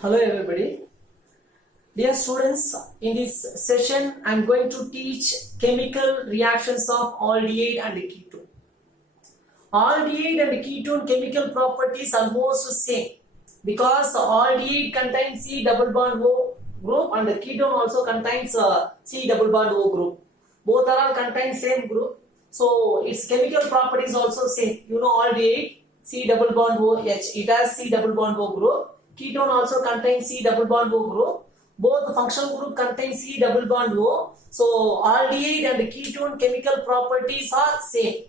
Hello everybody. Dear students, in this session I am going to teach chemical reactions of aldehyde and ketone. Aldehyde and ketone chemical properties are almost same because aldehyde contains C double bond O group and the ketone also contains C double bond O group. Both are all contain same group. So its chemical properties also same. You know aldehyde C double bond OH. It has C double bond O group. Ketone also contains C double bond O group. Both functional group contain C double bond O. So aldehyde and ketone chemical properties are same.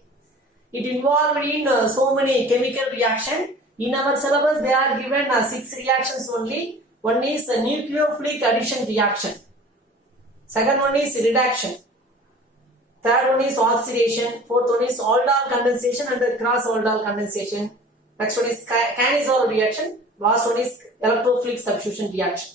It involved in so many chemical reaction. In our syllabus, they are given 6 reactions only. One is nucleophilic addition reaction. Second one is reduction. Third one is oxidation. Fourth one is aldol condensation and cross aldol condensation. Next one is Cannizzaro reaction. Last one is electrophilic substitution reaction.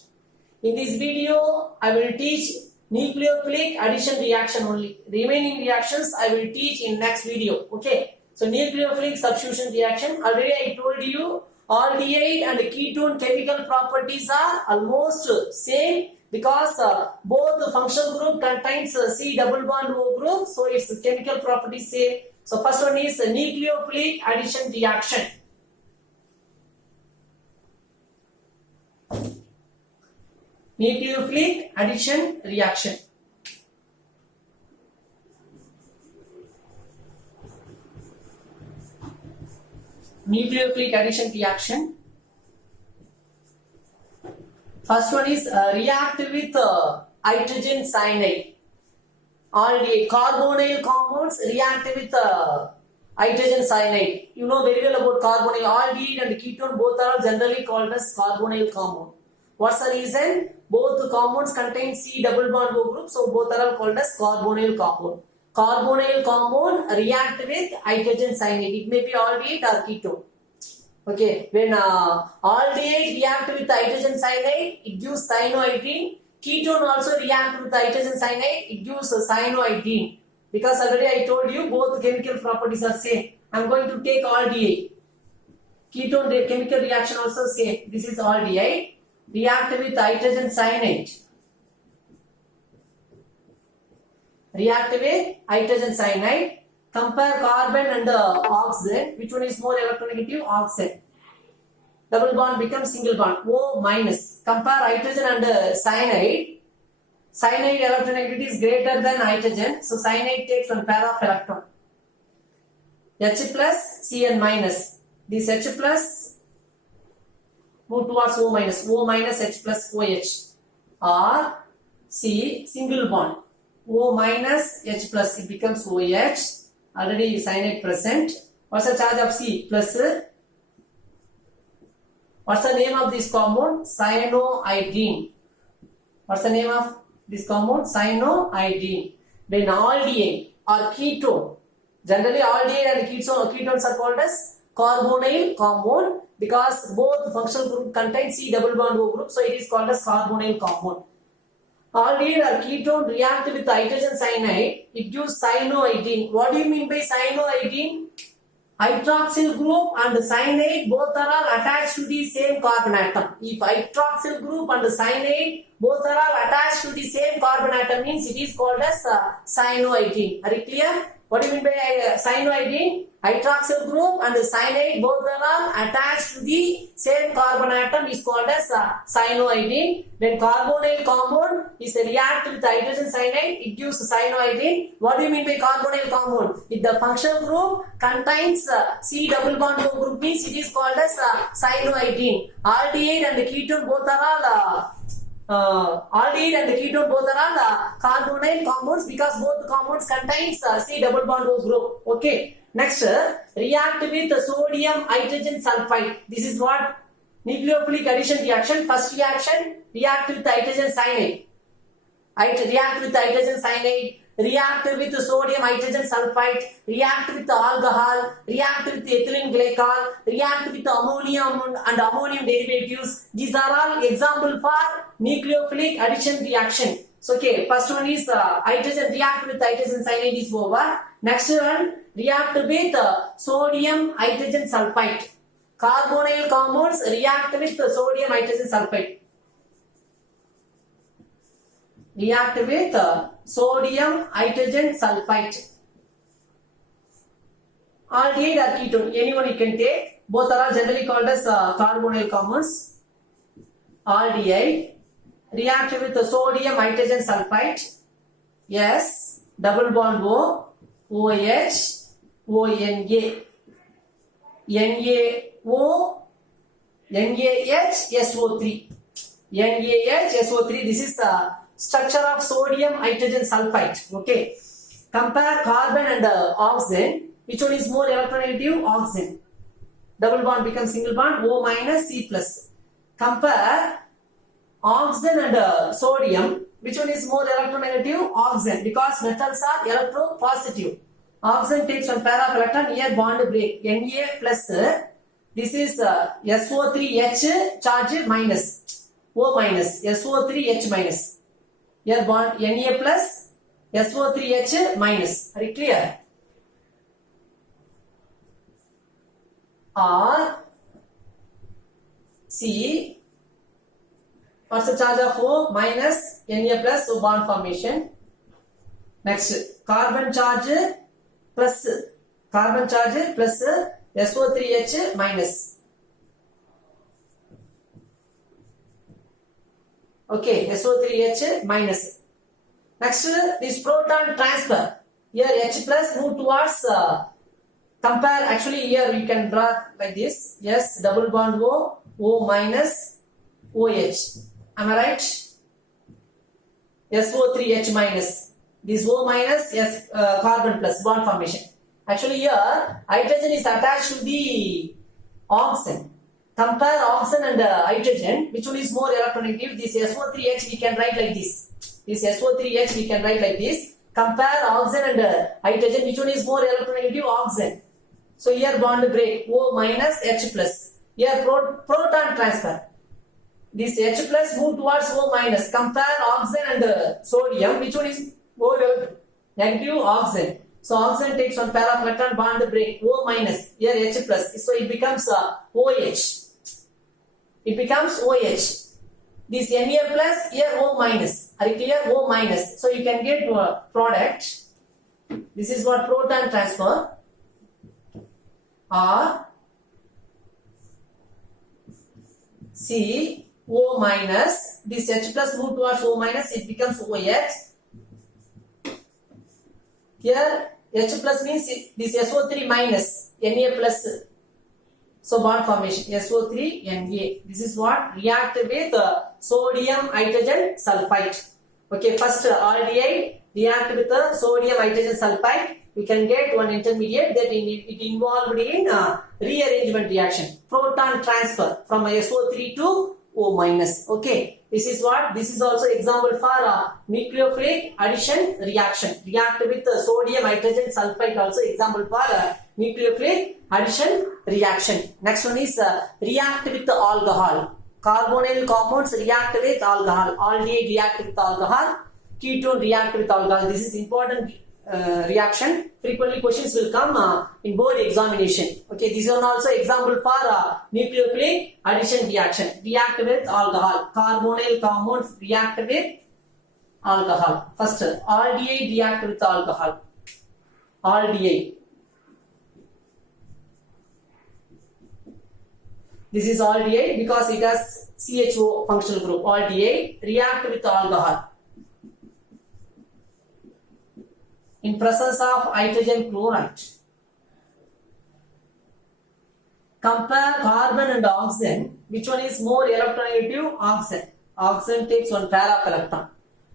In this video, I will teach nucleophilic addition reaction only. Remaining reactions I will teach in next video. Okay. So nucleophilic substitution reaction. Already I told you aldehyde and ketone chemical properties are almost same because both the functional group contains C double bond O group. So its chemical properties same. So first one is nucleophilic addition reaction. Nucleophilic addition reaction. Nucleophilic addition reaction. First one is react with hydrogen cyanide. Aldehyde carbonyl compounds react with hydrogen cyanide. You know very well about carbonyl. Aldehyde and ketone both are generally called as carbonyl compound. What's the reason? Both the compounds contain C double bond O group, so both are called as carbonyl compound. Carbonyl compound react with hydrogen cyanide. It may be aldehyde or ketone. Okay, when aldehyde react with hydrogen cyanide, it gives cyanohydrine. Ketone also react with hydrogen cyanide, it gives cyanohydrine. Because already I told you both chemical properties are same. I am going to take aldehyde. Ketone chemical reaction also same. This is aldehyde. React with hydrogen cyanide. React with hydrogen cyanide. Compare carbon and oxygen. Which one is more electronegative? Oxygen. Double bond becomes single bond. O minus. Compare hydrogen and cyanide. Cyanide electronegativity is greater than hydrogen. So cyanide takes one pair of electron. H plus Cn minus. This H plus move towards O minus. O minus H plus OH. Or C single bond. O minus H plus it becomes OH. Already cyanide present. What's the charge of C? Plus. What's the name of this compound? Cyanohydrine. What's the name of this compound? Cyanohydrine. Then aldehyde or ketone. Generally aldehyde and ketones are called as carbonyl compound because both functional group contain C double bond O group, so it is called as carbonyl compound. Aldehyde or ketone react with hydrogen cyanide, it gives cyanohydrine. What do you mean by cyanohydrine? Hydroxyl group and cyanide both are all attached to the same carbon atom. If hydroxyl group and cyanide both are all attached to the same carbon atom means it is called as cyanohydrine. Are you clear? What do you mean by cyanohydrine? Hydroxyl group and cyanide both are all attached to the same carbon atom is called as cyanohydrine. Then carbonyl compound is a react with hydrogen cyanide, it gives cyanohydrine. What do you mean by carbonyl compound? If the functional group contains C double bond O group means it is called as cyanohydrine. Aldehyde and ketone both are all aldehyde and ketone both are all carbonyl compounds because both compounds contains C double bond O group. Okay. Next, react with sodium hydrogen sulfide. This is what? Nucleophilic addition reaction. First reaction, react with hydrogen cyanide. React with hydrogen cyanide. React with sodium hydrogen sulfide. React with alcohol. React with ethylene glycol. React with ammonium and ammonium derivatives. These are all example for nucleophilic addition reaction. So, okay, first one is hydrogen react with hydrogen cyanide is over. Next one, react with sodium hydrogen sulfide. Carbonyl compounds react with sodium hydrogen sulfide. React with sodium hydrogen sulfide. Aldehyde or ketone, anyone you can take. Both are generally called as carbonyl compounds. Aldehyde react with sodium hydrogen sulfide. Yes, double bond O, OH, ONA. NaO, NaHSO3. NaHSO3, this is the structure of sodium hydrogen sulfide. Okay. Compare carbon and oxygen. Which one is more electronegative? Oxygen. Double bond becomes single bond, O minus C plus. Compare oxygen and sodium. Which one is more electronegative? Oxygen, because metals are electropositive. Oxygen takes one pair of electron, here bond break. Na plus, this is SO3H charge minus, O minus, SO3H minus. Here bond Na plus, SO3H minus. Are you clear? R, C, what's the charge of O? Minus, Na plus, so bond formation. Next, carbon charge plus SO3H minus. Okay, SO3H minus. Next, this proton transfer. Here H plus move towards compare. Actually, here you can draw like this. Yes, double bond O minus OH. Am I right? SO3H minus. This O minus carbon plus bond formation. Actually, here hydrogen is attached to the oxygen. Compare oxygen and hydrogen. Which one is more electronegative? This SO3H we can write like this. This SO3H we can write like this. Compare oxygen and hydrogen. Which one is more electronegative? Oxygen. So here bond break. O minus H plus. Here proton transfer. This H plus move towards O minus. Compare oxygen and sodium. Which one is more negative? Oxygen. So oxygen takes one pair of electron, bond break. O minus. Here H plus. So it becomes OH. It becomes OH. This Na plus, here O minus. Are you clear? O minus. So you can get product. This is what proton transfer. R, C, O minus. This H plus move towards O minus. It becomes OH. Here H plus means this SO3 minus, Na plus. So bond formation SO3 Na. This is what react with sodium hydrogen sulfide. Okay, first aldehyde react with sodium hydrogen sulfide. We can get one intermediate that it involved in rearrangement reaction. Proton transfer from SO3 to O minus. Okay, this is what? This is also example for nucleophilic addition reaction. React with sodium hydrogen sulfide, also example for nucleophilic addition reaction. Next one is react with alcohol. Carbonyl compounds react with alcohol. Aldehyde react with alcohol. Ketone react with alcohol. This is important reaction. Frequently questions will come in board examination. Okay, this is also example for nucleophilic addition reaction. React with alcohol. Carbonyl compounds react with alcohol. First, aldehyde react with alcohol. Aldehyde. This is aldehyde because it has CHO functional group. Aldehyde react with alcohol. In presence of hydrogen chloride. Compare carbon and oxygen. Which one is more electronegative? Oxygen. Oxygen takes one pair of electron.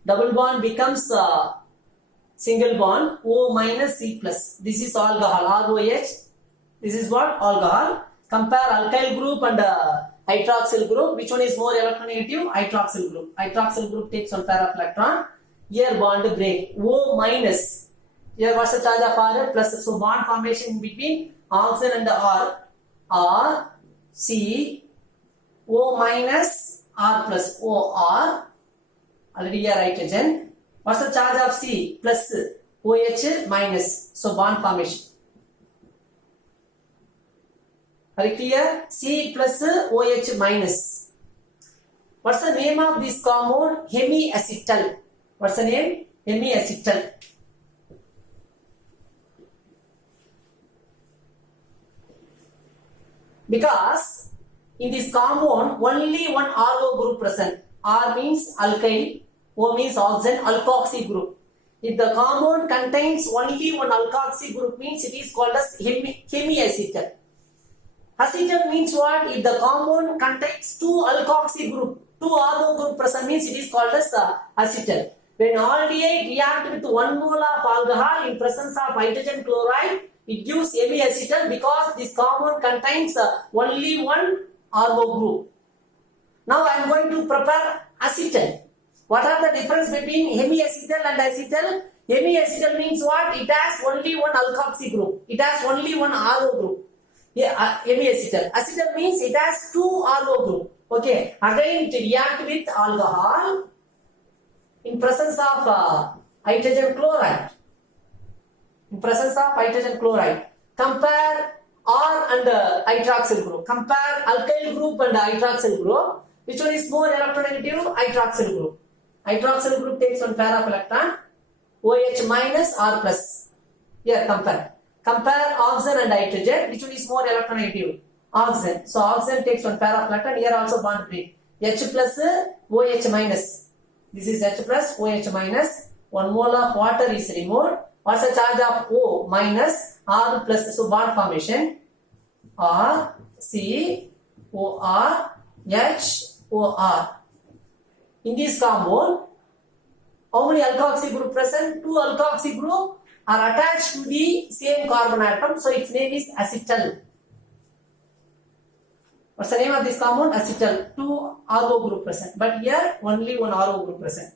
Double bond becomes single bond. O minus C plus. This is alcohol. ROH. This is what? Alcohol. Compare alkyl group and hydroxyl group. Which one is more electronegative? Hydroxyl group. Hydroxyl group takes one pair of electron. Here bond break. O minus. Here what's the charge of R? Plus. So bond formation between oxygen and R, C, O minus, R plus, OR. Already here hydrogen. What's the charge of C? Plus, OH minus. So bond formation. Very clear? C plus OH minus. What's the name of this compound? Hemiacetal. What's the name? Hemiacetal. Because in this compound only one RO group present. R means alkyl, O means oxygen, alkoxy group. If the compound contains only one alkoxy group means it is called as hemiacetal. Acetal means what? If the compound contains two alkoxy group, two RO group present means it is called as acetal. When aldehyde react with 1 mole of alcohol in presence of hydrogen chloride, it gives hemiacetal because this compound contains only one RO group. Now I am going to prepare acetal. What are the difference between hemiacetal and acetal? Hemiacetal means what? It has only one alkoxy group. It has only one RO group. Hemiacetal. Acetal means it has two RO group. Okay. Again it react with alcohol in presence of hydrogen chloride. In presence of hydrogen chloride. Compare R and hydroxyl group. Compare alkyl group and hydroxyl group. Which one is more electronegative? Hydroxyl group. Hydroxyl group takes one pair of electron. OH minus R plus. Here compare. Compare oxygen and hydrogen. Which one is more electronegative? Oxygen. So oxygen takes one pair of electron. Here also bond break. H plus OH minus. This is H plus OH minus. 1 mole of water is removed. What's the charge of O minus R plus? So bond formation. R C O R H O R. In this compound, how many alkoxy group present? Two alkoxy group are attached to the same carbon atom. So its name is acetal. What's the name of this compound? Acetal. Two RO group present. But here only one RO group present.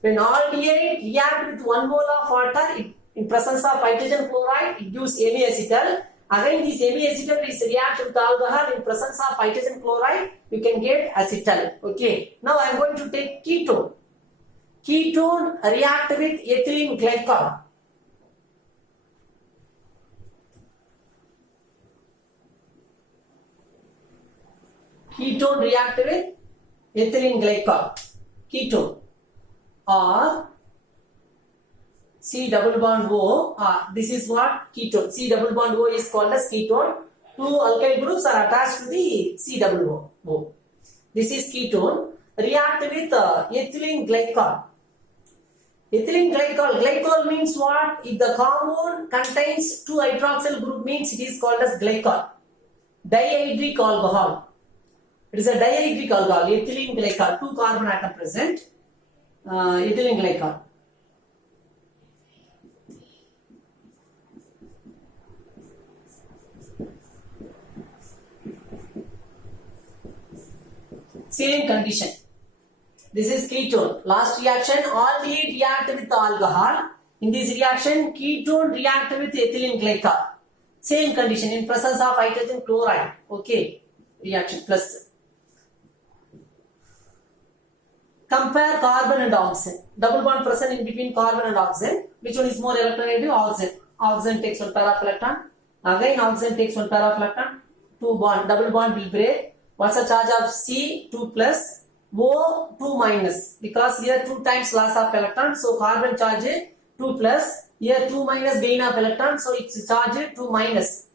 When aldehyde react with 1 mole of water in presence of hydrogen chloride, it gives hemiacetal. Again this hemiacetal is react with alcohol in presence of hydrogen chloride, you can get acetal. Okay. Now I am going to take ketone. Ketone react with ethylene glycol. Ketone react with ethylene glycol. Ketone. Or C double bond O. This is what? Ketone. C double bond O is called as ketone. Two alkyl groups are attached to the C double O. This is ketone. React with ethylene glycol. Ethylene glycol. Glycol means what? If the compound contains two hydroxyl group means it is called as glycol. Dihydric alcohol. It is a dihydric alcohol. Ethylene glycol. Two carbon atom present. Ethylene glycol. Same condition. This is ketone. Last reaction, aldehyde react with alcohol. In this reaction, ketone react with ethylene glycol. Same condition in presence of hydrogen chloride. Okay. Reaction plus. Compare carbon and oxygen. Double bond present in between carbon and oxygen. Which one is more electronegative? Oxygen. Oxygen takes one pair of electron. Again oxygen takes one pair of electron. Two bond. Double bond will break. What's the charge of C? 2 plus. O 2 minus. Because here 2 times loss of electron. So carbon charge 2 plus. Here 2 minus gain of electron. So it's charge 2 minus.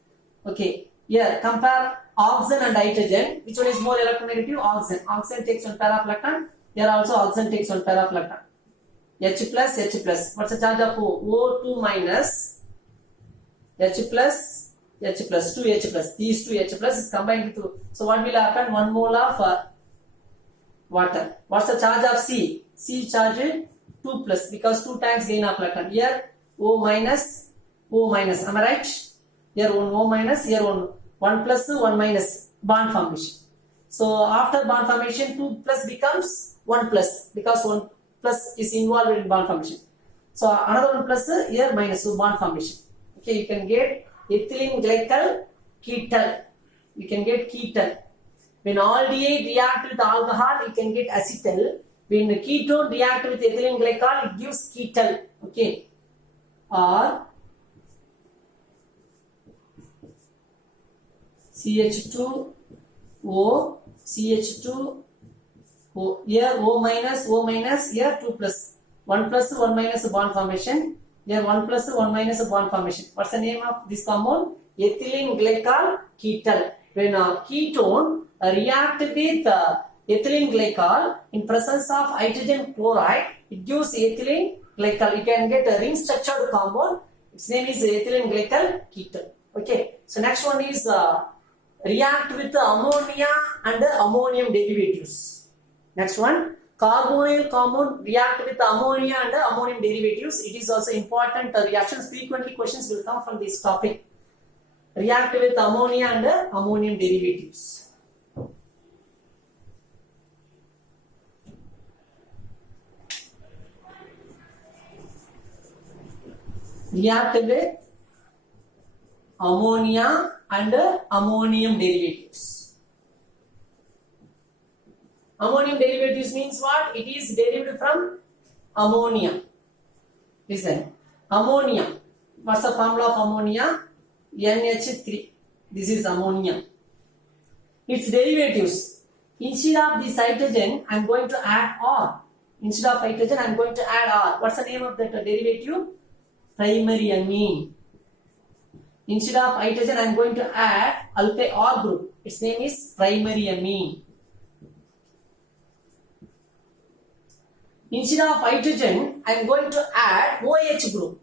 Okay. Here compare oxygen and hydrogen. Which one is more electronegative? Oxygen. Oxygen takes one pair of electron. Here also oxygen takes one pair of electron. H plus, H plus. What's the charge of O? O 2 minus. H plus, H plus, 2H plus. These two H plus is combined with 2. So what will happen? 1 mole of water. What's the charge of C? C charge 2 plus because 2 times gain of electron. Here O minus, O minus. Am I right? Here one O minus, here 1 plus, 1 minus. Bond formation. So after bond formation, 2 plus becomes 1 plus because 1 plus is involved in bond formation. So another 1 plus here minus, so bond formation. Okay, you can get ethylene glycol ketal. You can get ketal. When aldehyde react with alcohol, you can get acetal. When ketone react with ethylene glycol, it gives ketal. Okay. Or CH2O, CH2O. Here O minus, here 2 plus. 1 plus 1 minus bond formation. Here 1 plus 1 minus bond formation. What's the name of this compound? Ethylene glycol ketone. When a ketone react with ethylene glycol in presence of hydrogen chloride, it gives ethylene glycol. You can get a ring structured compound. Its name is ethylene glycol ketone. Okay. So next one is react with ammonia and ammonium derivatives. Next one, carbonyl compound react with ammonia and ammonium derivatives. It is also important reactions. Frequently questions will come from this topic. React with ammonia and ammonium derivatives. React with ammonia and ammonium derivatives. Ammonium derivatives means what? It is derived from ammonia. Listen, ammonia. What's the formula of ammonia? NH3. This is ammonia. Its derivatives. Instead of this hydrogen, I am going to add R. Instead of hydrogen, I am going to add R. What's the name of that derivative? Primary amine. Instead of hydrogen, I am going to add alkyl R group. Its name is primary amine. Instead of hydrogen, I am going to add OH group.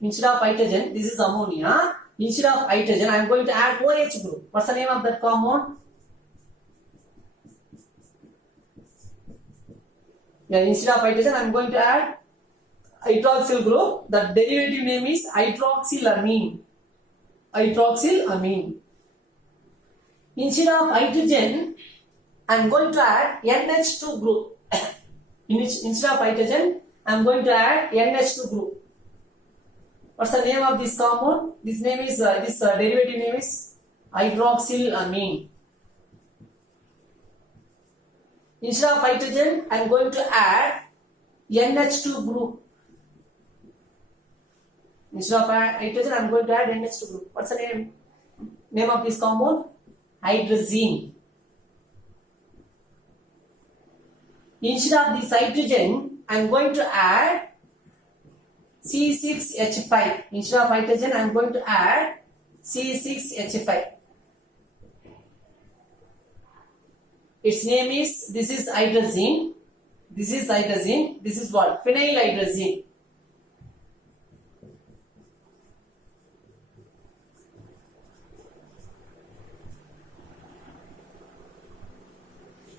Instead of hydrogen, this is ammonia. Instead of hydrogen, I am going to add OH group. What's the name of that compound? Yeah, instead of hydrogen, I am going to add hydroxyl group. The derivative name is hydroxylamine. Hydroxylamine. Instead of hydrogen, I am going to add NH2 group. Instead of hydrogen, I am going to add NH2 group. What's the name of this compound? This name is derivative name is hydroxylamine. Instead of hydrogen, I am going to add NH2 group. Instead of hydrogen, I am going to add NH2 group. What's the name of this compound? Hydrazine. Instead of this hydrogen, I am going to add C6H5. Instead of hydrogen, I am going to add C6H5. Its name is, this is hydrazine. This is hydrazine. This is what? Phenylhydrazine.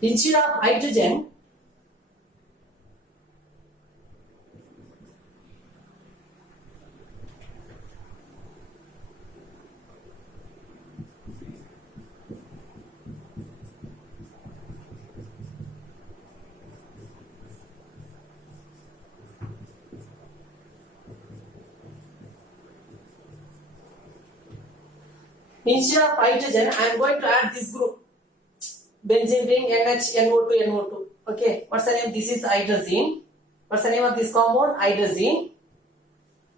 Instead of hydrogen, I am going to add this group. Benzene ring NH NO2 NO2. Okay, what's the name? This is hydrazine. What's the name of this compound? Hydrazine.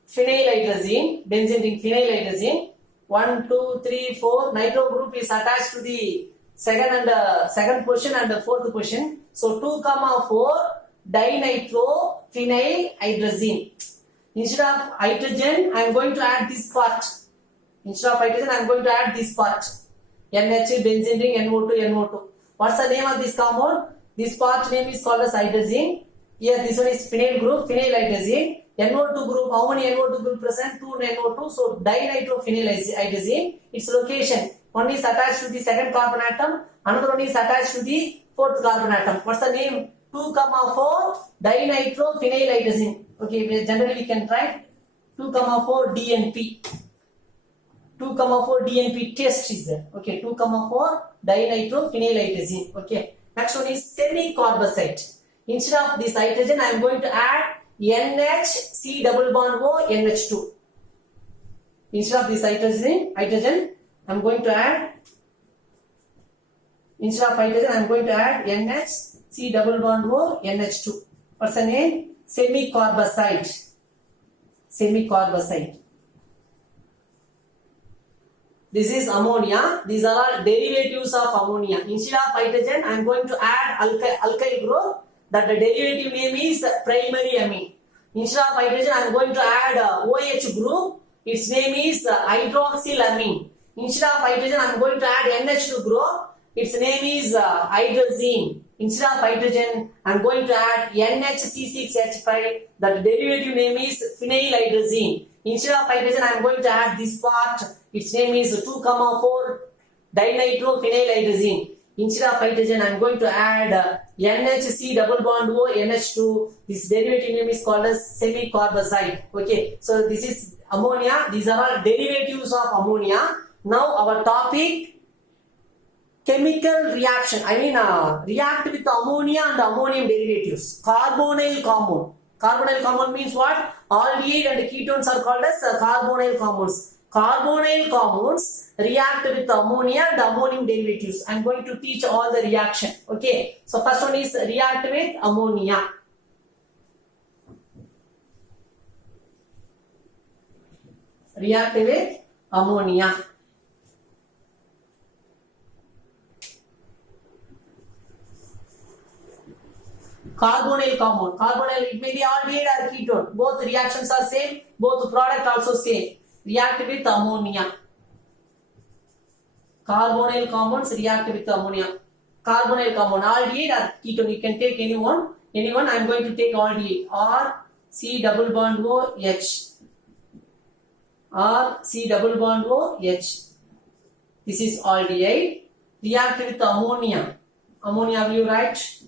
Phenylhydrazine. Benzene ring phenylhydrazine. 1, 2, 3, 4. Nitro group is attached to the second position and the fourth position. So 2, 4 dinitrophenylhydrazine. Instead of hydrogen, I am going to add this part. Instead of hydrogen, I am going to add this part. NH, benzene ring, NO2, NO2. What's the name of this compound? This part name is called as hydrazine. Here this one is phenyl group, phenylhydrazine. NO2 group, how many NO2 group present? 2 NO2. So dinitrophenylhydrazine. Its location. One is attached to the second carbon atom. Another one is attached to the fourth carbon atom. What's the name? 2, 4 dinitrophenylhydrazine. Okay, generally we can write 2, 4 DNP. 2, 4 DNP test is there. Okay, 2, 4 dinitrophenylhydrazine. Okay, next one is semicarbazide. Instead of this hydrogen, I am going to add NHC double bond O NH2. Instead of this hydrogen, I am going to add. Instead of hydrogen, I am going to add NHC double bond O NH2. What's the name? Semicarbazide. Semicarbazide. This is ammonia. These are all derivatives of ammonia. Instead of hydrogen, I am going to add alkyl group. That the derivative name is primary amine. Instead of hydrogen, I am going to add OH group. Its name is hydroxylamine. Instead of hydrogen, I am going to add NH2 group. Its name is hydrazine. Instead of hydrogen, I am going to add NHC6H5. That derivative name is phenylhydrazine. Instead of hydrogen, I am going to add this part. Its name is 2,4 dinitrophenylhydrazine. Instead of hydrogen, I am going to add NHC double bond O NH2. This derivative name is called as semicarbazide. Okay, so this is ammonia. These are all derivatives of ammonia. Now our topic, chemical reaction. I mean react with ammonia and ammonium derivatives. Carbonyl compound. Carbonyl compound means what? Aldehyde and ketones are called as carbonyl compounds. Carbonyl compounds react with ammonia and ammonium derivatives. I am going to teach all the reaction. Okay. So first one is react with ammonia. React with ammonia. Carbonyl compound. Carbonyl, it may be aldehyde or ketone. Both reactions are same. Both product also same. React with ammonia. Carbonyl compounds react with ammonia. Carbonyl compound, aldehyde or ketone. You can take anyone. I am going to take aldehyde. R C double bond O H. R C double bond O H. This is aldehyde. React with ammonia. Ammonia, will you write?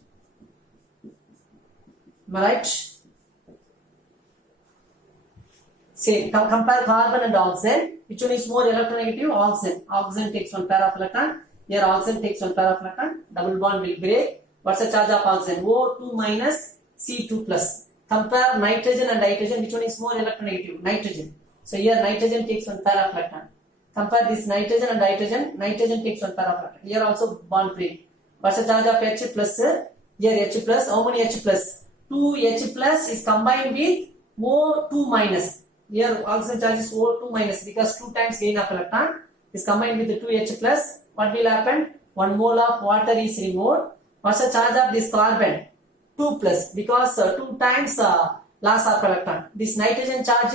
Am I right? Say, compare carbon and oxygen. Which one is more electronegative? Oxygen. Oxygen takes one pair of electron. Here oxygen takes one pair of electron. Double bond will break. What's the charge of oxygen? O2 minus C2 plus. Compare nitrogen and hydrogen. Which one is more electronegative? Nitrogen. So here nitrogen takes one pair of electron. Compare this nitrogen and hydrogen. Nitrogen takes one pair of electron. Here also bond break. What's the charge of H plus? Here H plus. How many H plus? 2H plus is combined with O2 minus. Here oxygen charge is O2 minus because 2 times gain of electron is combined with the 2H plus. What will happen? 1 mole of water is removed. What's the charge of this carbon? 2 plus because 2 times loss of electron. This nitrogen charge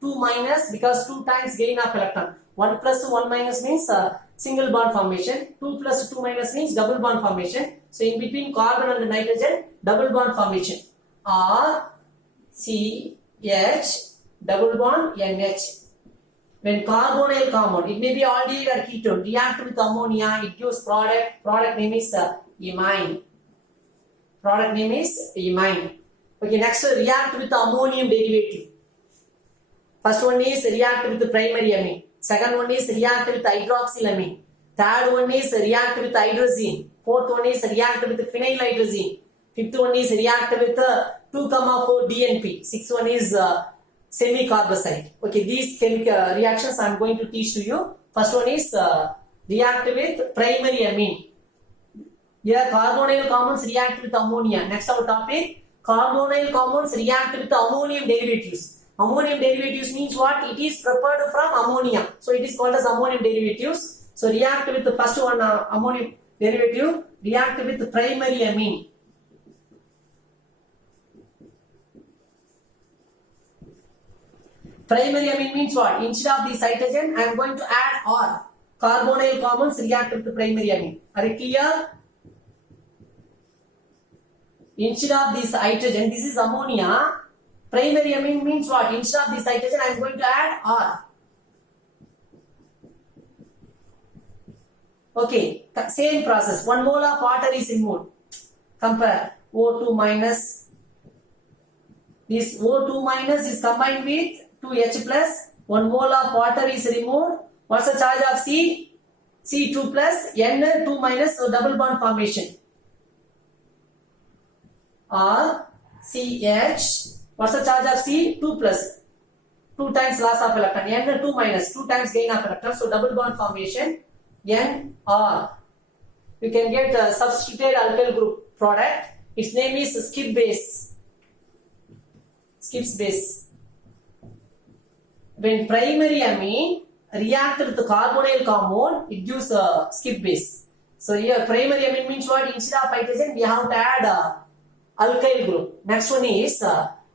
2 minus because 2 times gain of electron. 1 plus 1 minus means single bond formation. 2 plus 2 minus means double bond formation. So in between carbon and nitrogen, double bond formation. R C H double bond NH. When carbonyl compound, it may be aldehyde or ketone, react with ammonia, it gives product. Product name is imine. Product name is imine. Okay, next react with ammonium derivative. First one is react with the primary amine. Second one is react with hydroxylamine. Third one is react with hydrazine. Fourth one is react with phenylhydrazine. Fifth one is react with 2,4 DNP. Sixth one is semicarbazide. Okay, these chemical reactions I am going to teach to you. First one is react with primary amine. Here carbonyl compounds react with ammonia. Next our topic, carbonyl compounds react with ammonium derivatives. Ammonium derivatives means what? It is prepared from ammonia. So it is called as ammonium derivatives. So react with the first one ammonium derivative, react with the primary amine. Primary amine means what? Instead of this hydrogen, I am going to add R. Carbonyl compounds react with the primary amine. Are you clear? Instead of this hydrogen, this is ammonia. Primary amine means what? Instead of this hydrogen, I am going to add R. Okay, same process. 1 mole of water is removed. Compare O2 minus. This O2 minus is combined with 2H plus. 1 mole of water is removed. What's the charge of C? C2 plus N2 minus, so double bond formation. R CH. What's the charge of C? 2 plus. 2 times loss of electron. N2 minus. 2 times gain of electron. So double bond formation. NR. You can get a substituted alkyl group product. Its name is skip base. Skips base. When primary amine react with the carbonyl compound, it gives a skip base. So here primary amine means what? Instead of hydrogen, we have to add alkyl group. Next one is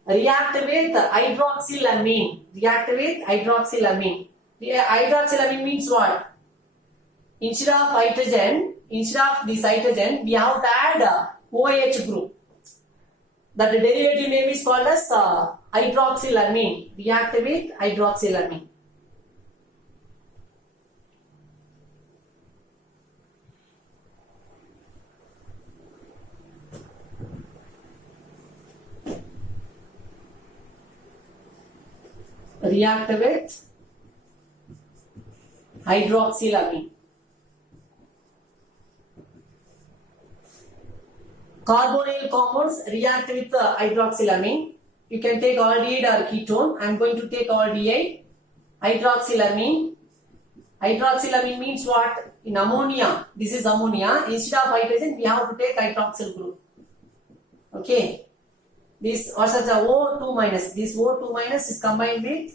react with hydroxylamine. React with hydroxylamine. Hydroxylamine means what? Instead of hydrogen, instead of this hydrogen, we have to add OH group. That the derivative name is called as hydroxylamine. React with hydroxylamine. React with hydroxylamine. Carbonyl compounds react with hydroxylamine. You can take aldehyde or ketone. I am going to take aldehyde. Hydroxylamine. Hydroxylamine means what? In ammonia, this is ammonia. Instead of hydrogen, we have to take hydroxyl group. Okay. This also the O2 minus. This O2 minus is combined with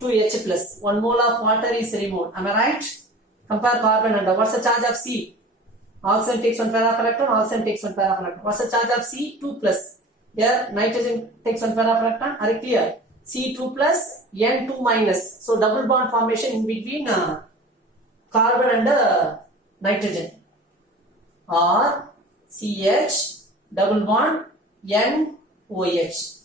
2H plus. 1 mole of water is removed. Am I right? Compare carbon and what's the charge of C? Oxygen takes 1 pair of electron, oxygen takes 1 pair of electron. What's the charge of C? 2 plus. Here nitrogen takes 1 pair of electron. Are you clear? C2 plus, N2 minus. So double bond formation in between carbon and nitrogen. Or CH double bond NOH.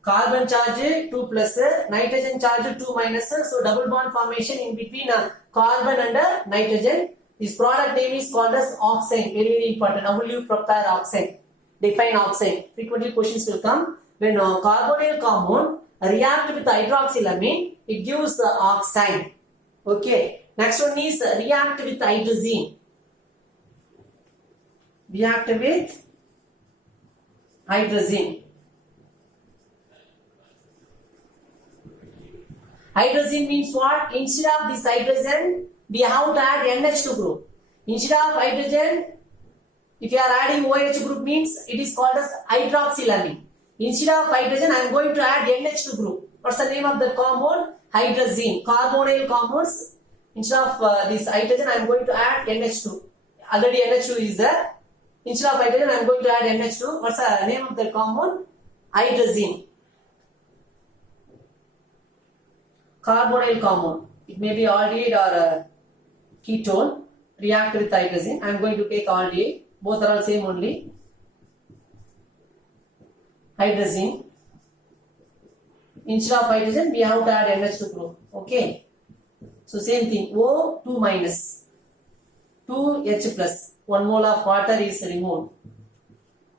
Carbon charge 2 plus, nitrogen charge 2 minus. So double bond formation in between carbon and nitrogen. This product name is called as oxime. Very, very important. How will you prepare oxime? Define oxime. Frequently questions will come. When carbonyl compound react with hydroxylamine, it gives oxime. Okay. Next one is react with hydrazine. React with hydrazine. Hydrazine means what? Instead of this hydrogen, we have to add NH2 group. Instead of hydrogen, if you are adding OH group means it is called as hydroxylamine. Instead of hydrogen, I am going to add NH2 group. What's the name of the compound? Hydrazine. Carbonyl compounds. Instead of this hydrogen, I am going to add NH2. Already NH2 is there. Instead of hydrogen, I am going to add NH2. What's the name of the compound? Hydrazine. Carbonyl compound. It may be aldehyde or ketone. React with hydrazine. I am going to take aldehyde. Both are all same only. Hydrazine. Instead of hydrogen, we have to add NH2 group. Okay. So same thing. O2 minus. 2H plus. 1 mole of water is removed.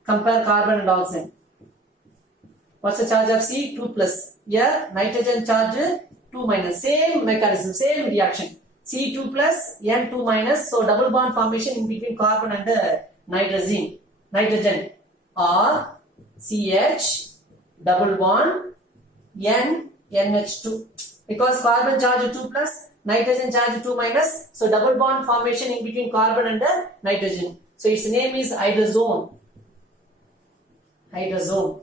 Compare carbon and oxygen. What's the charge of C? 2 plus. Here, nitrogen charge 2 minus. Same mechanism, same reaction. C2 plus, N2 minus. So double bond formation in between carbon and nitrogen. Or CH double bond NH2. Because carbon charge 2 plus, nitrogen charge 2 minus. So double bond formation in between carbon and nitrogen. So its name is hydrazone. Hydrazone.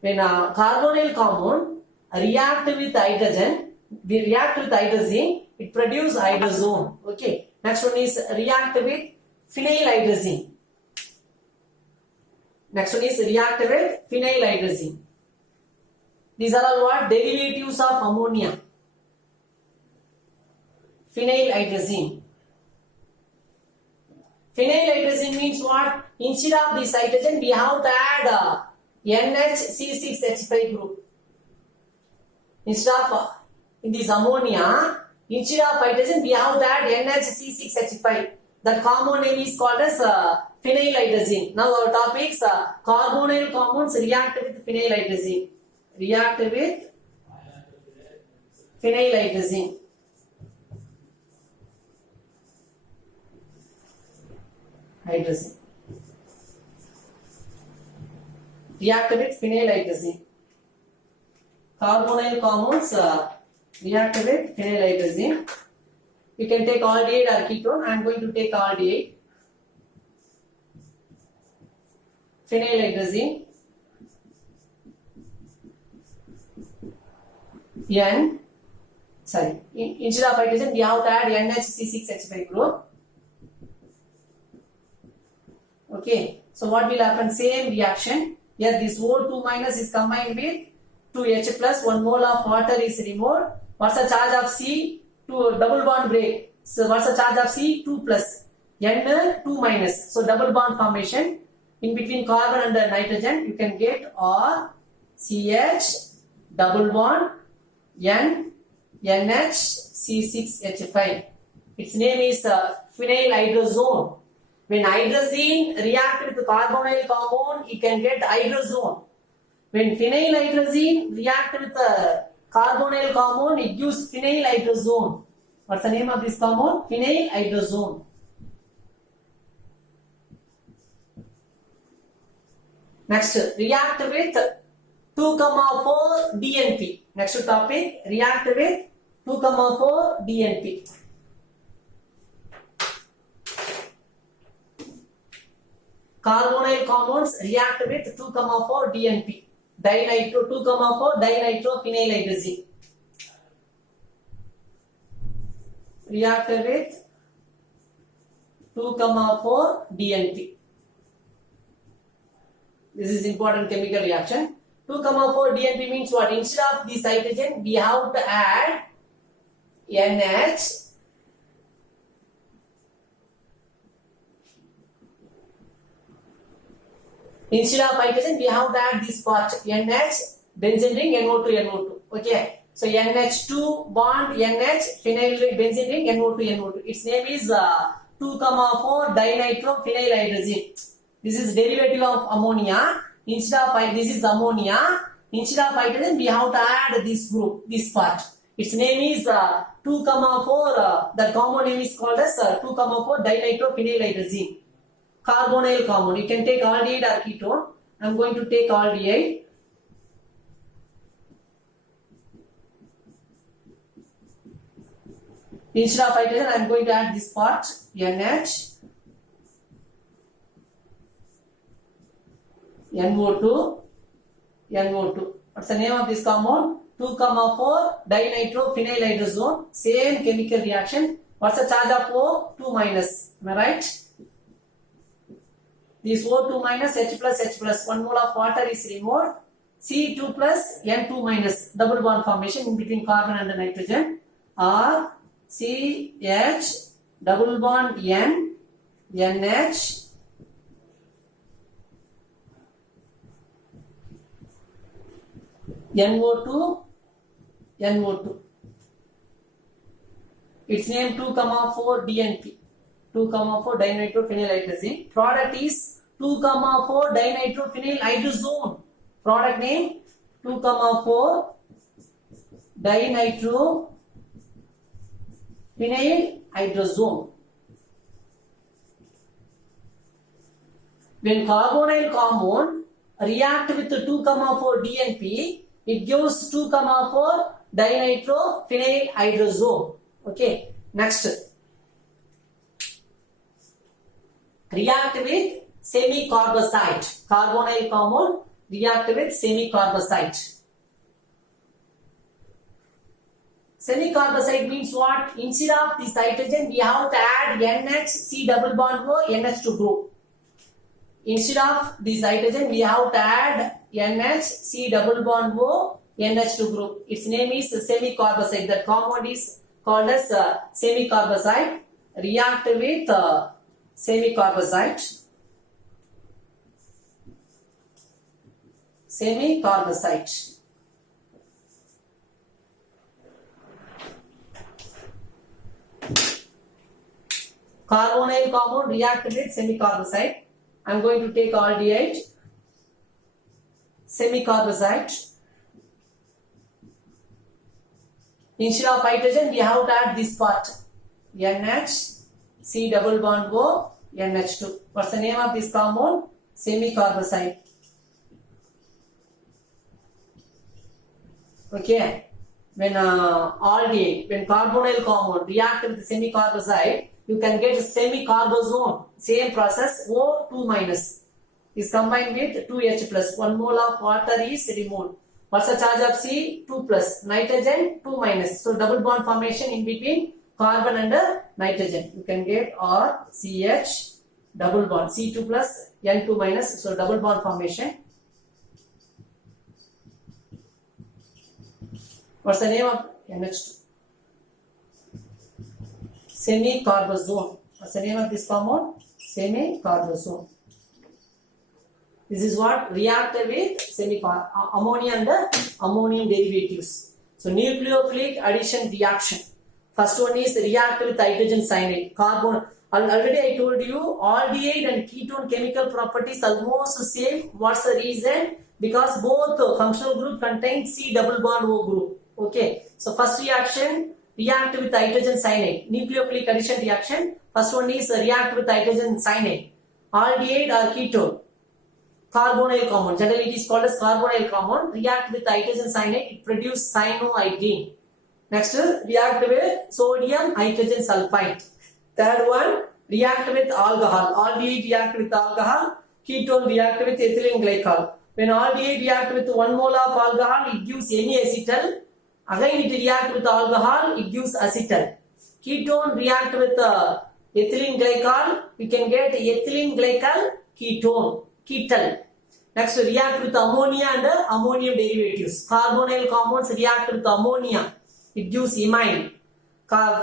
When a carbonyl compound react with hydrogen, we react with hydrazine, it produces hydrazone. Okay. Next one is react with phenylhydrazine. Next one is react with phenylhydrazine. These are all what? Derivatives of ammonia. Phenylhydrazine. Phenylhydrazine means what? Instead of this hydrogen, we have to add NHC6H5 group. Instead of in this ammonia, instead of hydrogen, we have to add NHC6H5. That compound name is called as phenylhydrazine. Now our topic is carbonyl compounds react with phenylhydrazine. React with phenylhydrazine. Hydrazine. React with phenylhydrazine. Carbonyl compounds react with phenylhydrazine. You can take aldehyde or ketone. I am going to take aldehyde. Phenylhydrazine. N sorry, instead of hydrogen, we have to add NHC6H5 group. Okay, so what will happen? Same reaction. Here this O2 minus is combined with 2H plus, 1 mole of water is removed. What's the charge of C? 2 double bond break. So what's the charge of C? 2 plus. N 2 minus. So double bond formation in between carbon and the nitrogen. You can get R CH double bond N NH C6H5. Its name is phenyl hydrazone. When hydrazine react with carbonyl compound, you can get hydrazone. When phenyl hydrazine react with the carbonyl compound, it gives phenyl hydrazone. What's the name of this compound? Phenyl hydrazone. Next, react with 2,4 DNP. Next topic, react with 2,4 DNP. Carbonyl compounds react with 2,4 DNP. Dinitro 2,4 dinitrophenylhydrazine. React with 2,4 DNP. This is important chemical reaction. 2,4 DNP means what? Instead of this hydrogen, we have to add NH. Instead of hydrogen, we have to add this part NH, benzene ring, NO2, NO2. Okay. So NH2 bond NH, phenyl benzene ring, NO2, NO2. Its name is 2,4 dinitrophenylhydrazine. This is derivative of ammonia. Instead of this is ammonia. Instead of hydrogen, we have to add this group, this part. Its name is 2,4. The compound name is called as 2,4 dinitrophenylhydrazine. Carbonyl compound. You can take aldehyde or ketone. I am going to take aldehyde. Instead of hydrogen, I am going to add this part NH, NO2, NO2. What's the name of this compound? 2,4 dinitrophenylhydrazone. Same chemical reaction. What's the charge of O? 2 minus. Am I right? This O2 minus H plus 1 mole of water is removed. C2 plus N2 minus. Double bond formation in between carbon and the nitrogen. R CH double bond N NH NO2 NO2. Its name 2,4 DNP. 2,4 dinitrophenylhydrazine. Product is 2,4 dinitrophenylhydrazone. Product name 2,4 dinitrophenylhydrazone. When carbonyl compound react with 2,4 DNP, it gives 2,4 dinitrophenylhydrazone. Okay. Next. React with semicarbazite. Carbonyl compound react with semicarbazite. Semicarbazite means what? Instead of this hydrogen, we have to add NHC double bond O NH2 group. Instead of this hydrogen, we have to add NHC double bond O NH2 group. Its name is semicarbazite. That compound is called as semicarbazite. React with semicarbazite. Semicarbazite. Carbonyl compound react with semicarbazite. I am going to take aldehyde. Semicarbazite. Instead of hydrogen, we have to add this part NH C double bond O NH2. What's the name of this compound? Semicarbazite. Okay. When aldehyde, when carbonyl compound react with semicarbazite, you can get semicarbazone. Same process. O2 minus is combined with 2H plus. 1 mole of water is removed. What's the charge of C? 2 plus. Nitrogen 2 minus. So double bond formation in between carbon and nitrogen. You can get RCH double bond. C2 plus N2 minus. So double bond formation. What's the name of NH2? Semicarbazole. What's the name of this compound? Semicarbazole. This is what react with ammonia and ammonium derivatives. So nucleophilic addition reaction. First one is react with hydrogen cyanide. Carbon. Already I told you aldehyde and ketone chemical properties almost same. What's the reason? Because both functional group contain C double bond O group. Okay. So first reaction react with hydrogen cyanide. Nucleophilic addition reaction. First one is react with hydrogen cyanide. Aldehyde or ketone. Carbonyl compound. Generally it is called as carbonyl compound. React with hydrogen cyanide. It produces cyanoiodine. Next react with sodium hydrogen sulfide. Third one react with alcohol. Aldehyde react with alcohol. Ketone react with ethylene glycol. When aldehyde react with 1 mole of alcohol, it gives N-acetyl. Again it react with alcohol, it gives acetyl. Ketone react with ethylene glycol, we can get ethylene glycol ketone. Ketal. Next react with ammonia and ammonium derivatives. Carbonyl compounds react with ammonia, it gives imine.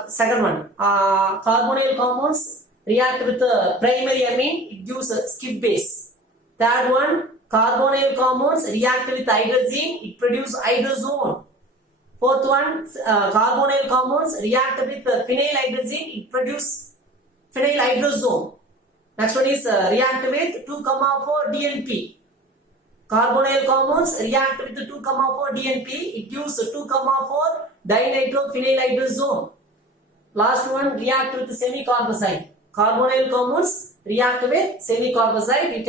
Second one, carbonyl compounds react with primary amine, it gives skip base. Third one, carbonyl compounds react with hydrazine, it produces hydrazone. Fourth one, carbonyl compounds react with phenylhydrazine, it produces phenylhydrazone. Next one is react with 2,4 DNP. Carbonyl compounds react with 2,4 DNP, it gives 2,4 dinitrophenylhydrazone. Last one react with semicarbazide. Carbonyl compounds react with semicarbazide.